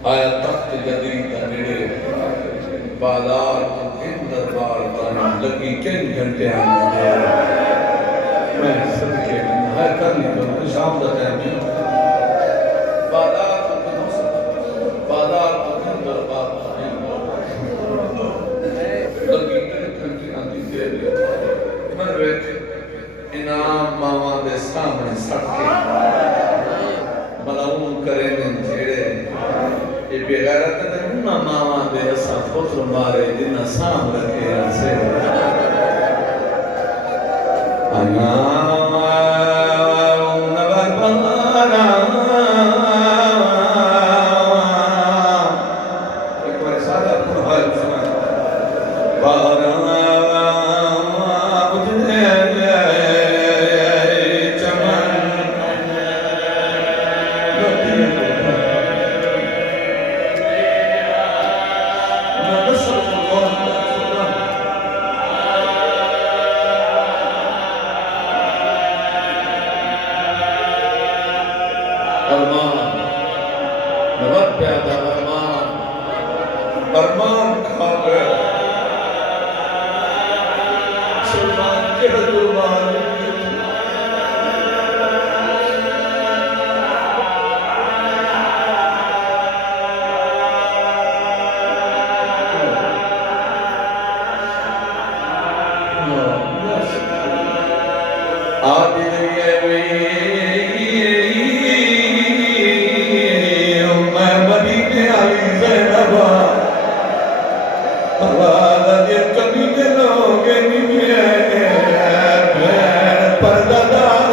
आया तख्त जदीद दा नेड़े बाजार तो इन दरबार तानी लगी किन घंटे आने मैं सदके है कर ली तो शाम दा टाइम है बाजार तो बाजार तो इन दरबार लगी किन घंटे आने दे मैं बैठ इनाम मामा दे सामने सटके मलाउन करें जेड़े ये बेगैरत ने उन्ना मामा दे असा पुत्र मारे जिन्ना साम रखे से अना नवबना एक बार सादा कुरान सुना बारा अरमान खा गया सलमान के हजूरमान आदि मैं मदीने आई ज़ैनबा कभी के लोग नहीं पर्दादार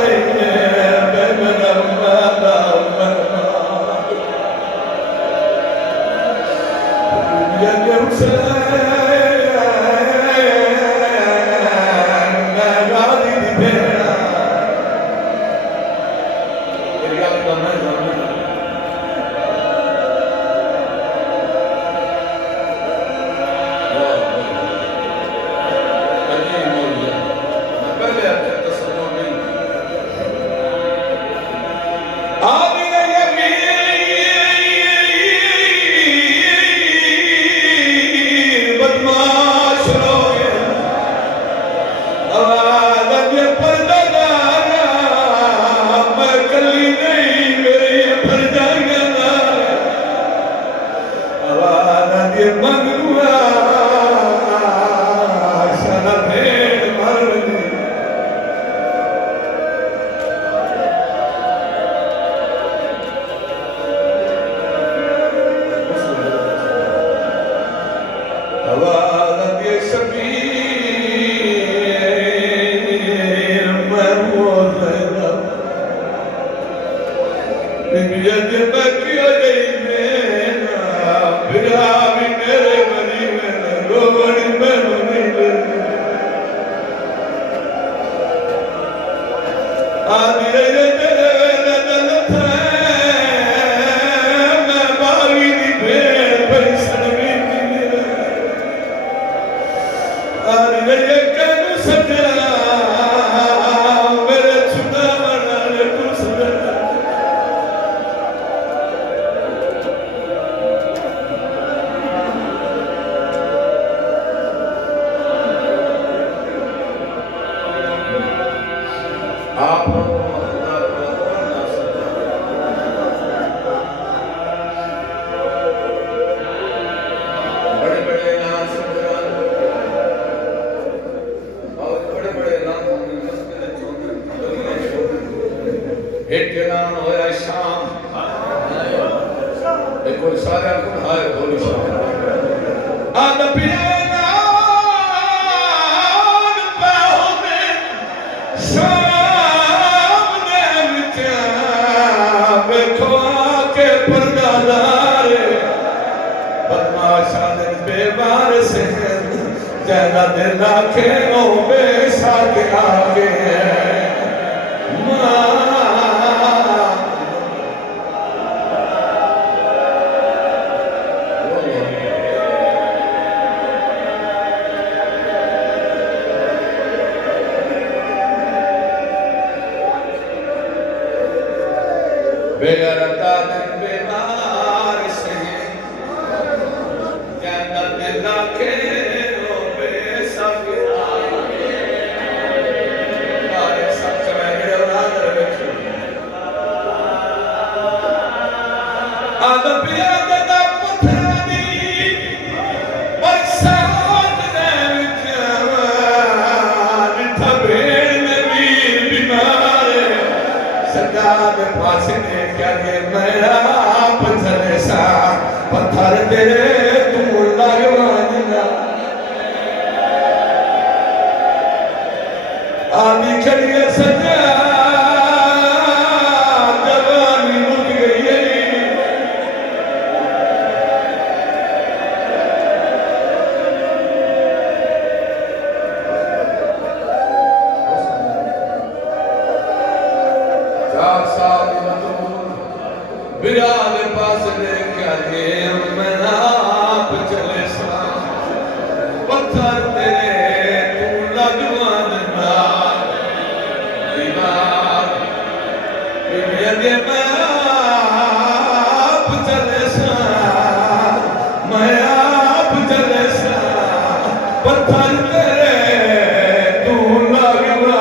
बेगरता दिन बेमार से पिया दा पत्थरां दी बरसात दे विच निठा भेड़ में वीर बीमार सरकार दे पास देखा के मैं आप चले सा पत्थर तेरे तू लगवाना आदि खड़ी सजा जवानी मुक गई है चार साल बिराद पास देखा मैं आप चले सा पत्थर तेरे तू लगवाना मैं आप चले सा मैं आप चले सा पत्थर तेरे तू लगवाना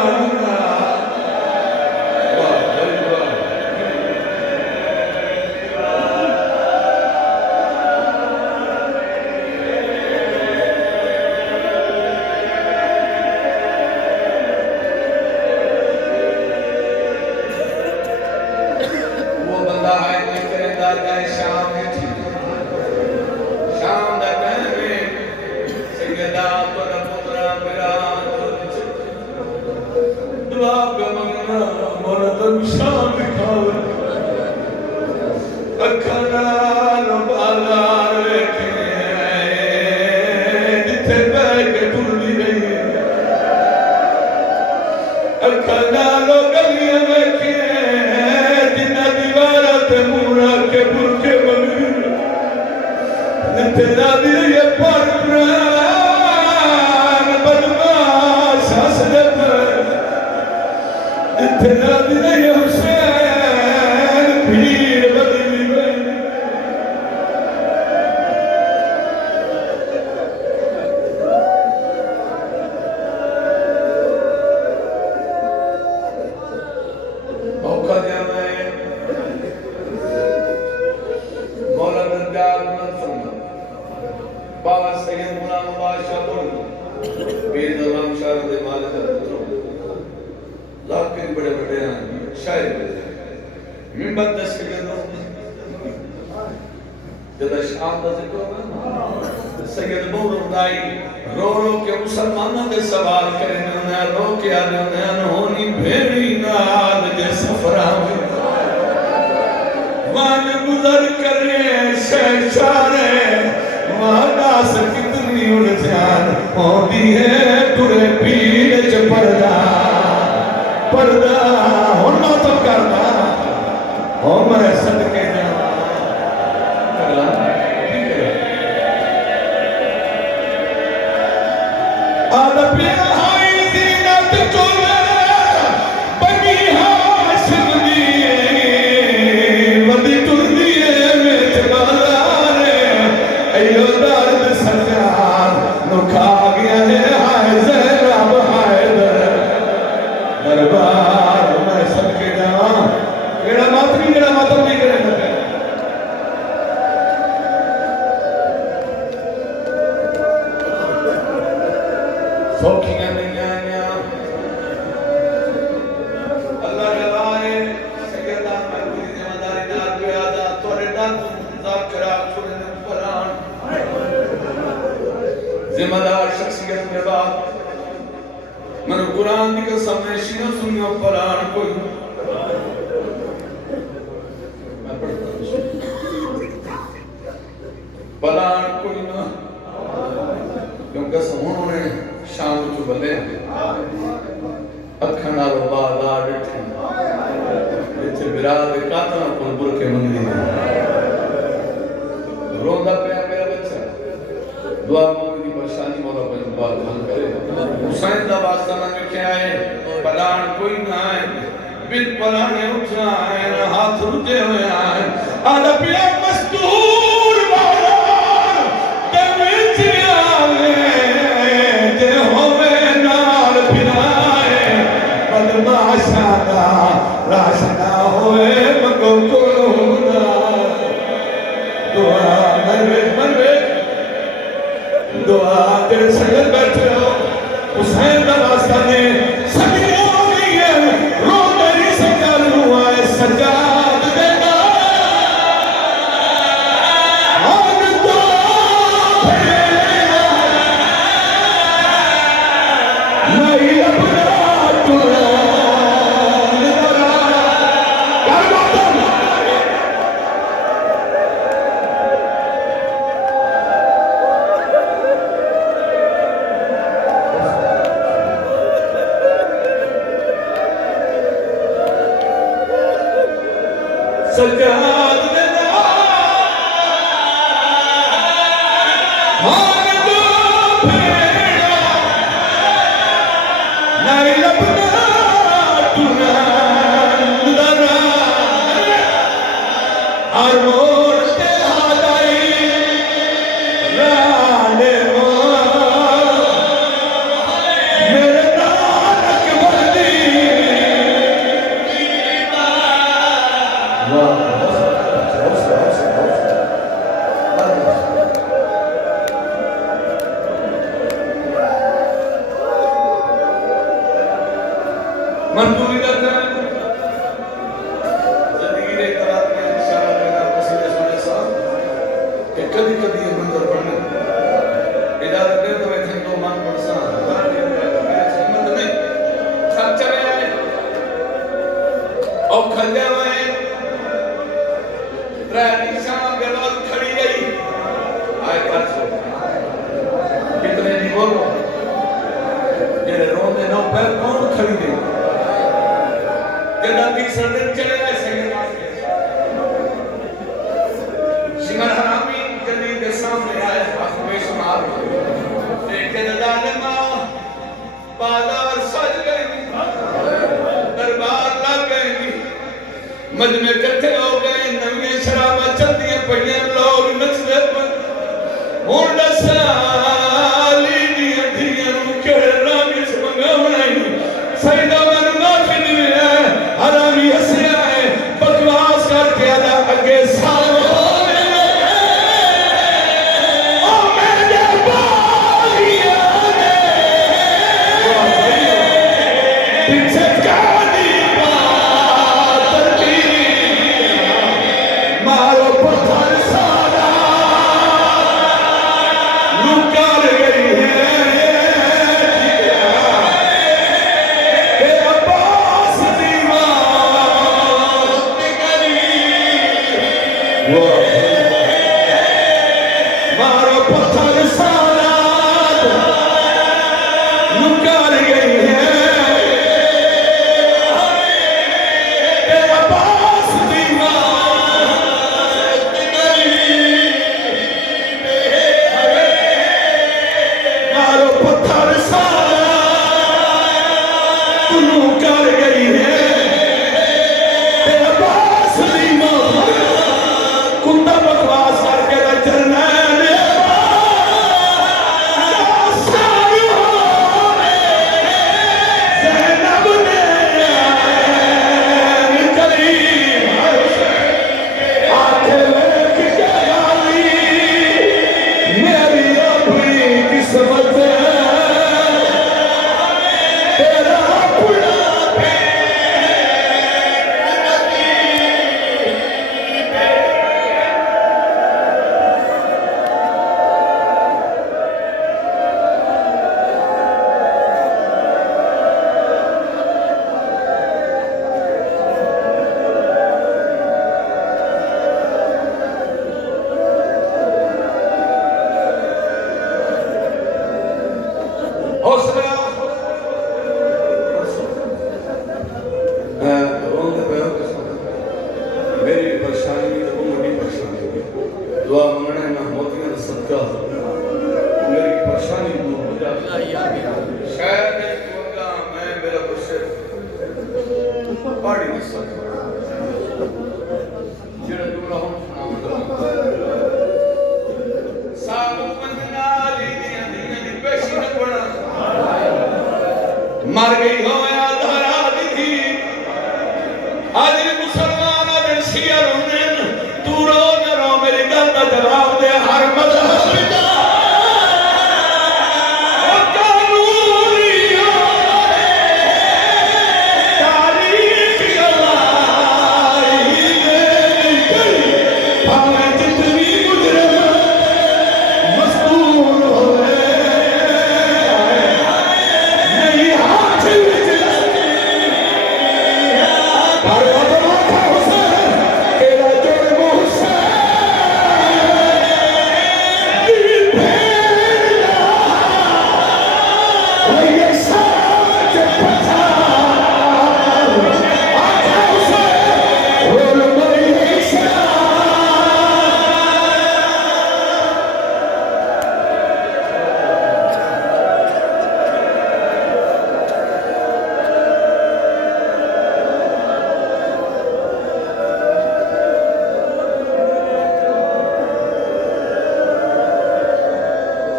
शाम का टाइम है सैयदा तोरा पुत्रा मेरा दुआ मंगना मोरा तुम शाम दिखाओ अखा नाल बाला वेखे जिथे बह के टुरदी रही अखा नालो गलियां वेखे जिन्ना दीवारा ते मूरा के बुरके तेरा दिल ये पर प्राण बदमाश हसरत तेरा दिल ये हुसैन भीड़ बदली मौका दिया मैं मौला दरगाह बाबा सैयद गुलाम बादशाह बोल पीर नवाब शाह दे मालिक पुत्रों लाके बड़े बड़े शायर मिंबर दस के जब शाम दा जिक्र सैयद बोरुदाई रो रो के मुसलमानों के सवाल करे ना रो के आने ना होनी भेड़ी नाल जे सफरा मान गुजर करे शहशारे मादास कितनी उलझान होती है तुरे पीर च पर्दा पर्दा होना तो करना हो मैं सदके जा आदा पिया हाय जीनत चोला बनी हाशिम दी वदी तुरदी है में बाजार अयो दर्द सरकार नु खा गया है हाय ज़ैनब हैदर दरबार मैं सदके जावा केड़ा मातम नहीं करे सौखियां नहीं आया अल्लाह जलाए सैयदा मैं पूरी जिम्मेदारी नाल पे आदा तोरे नाल मुज़ाकरा सुनन कुरान जिम्मेदार शख्सियत के बाद मन कुरान की कसम ने शीनो सुनियो कुरान कोई मैं पढ़ता कुरान कोई ना क्योंकि उन्होंने शाम को बंदे अखा नाल बाला बैठे जिथे बिराद कातना कोल बुरके मंगदी रोंदा पे मेरा बच्चा दुआ मंगदी परेशानी मौला पे बात हल करे हुसैन दा वास्ता मन में क्या है पलान कोई ना है बिन पलाने उठा है हाथ रुके हुए आए आला पिया मस्तूर वाला राशना होए मगो कोना दुआ मनवे दुआ तेरे संगत बैठे हो हुसैन का वास्ता ने सभी हो गई है रो मेरी सरकार हुआ है सजाद देना आग तो नहीं अपना टुरा सजाद देना आग तो नहीं अपना टुरा और मोर ते हादाई राने मेरे नानक वर्दी मंजूरी का जिंदगी ने करार में इशारा करना पसीने सोने सा कि कभी कभी ये मंजर बनने इजाजत दे तो मैं थे तो मान पड़सा मेरे हिम्मत नहीं सब चले आए और खंडे हुए त्रानी शाम के बाद खड़ी गई आए कर सो कितने नहीं बोलो जेरे रोंदे नो पैर कौन खड़ी गई जब तीसरे दिन चले गए सिंगर हरामी जल्दी के सामने आए आंखें शुमार देखे जालिमा बाजार सज गई दरबार लग गई मजमे इकट्ठे हो गए नवी शराबा चलती पड़ियां लोग नचते हूं दसाली दी अड्डियां केड़े रंग च मंगा बनाई सईदा मैनू माफी नहीं है हरामी हसिया है बकवास करके आदा अगे साल मारो पत्थर सारा लुकार गई है मारो पत्थर सारा लुकार गई है तेरा पास मारो पत्थर सारा लुकार गई है तेरा पास कुंदा बकवास करके चलना मेरी परेशानी तो बड़ी परेशानी होगी दुआ मंगने ना मोतियां का सदका मेरी परेशानी दूर हो जाती शायद मैं मेरा कुछ पढ़ नहीं सकता जेड़ा दूर हूं साबु मंजना ली दी पेशी न पड़ा मर गई हो आधारा दी आज मुसलमान और शिया रोने तू रो न रो मेरी गल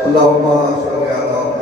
अल्लाहुम्मा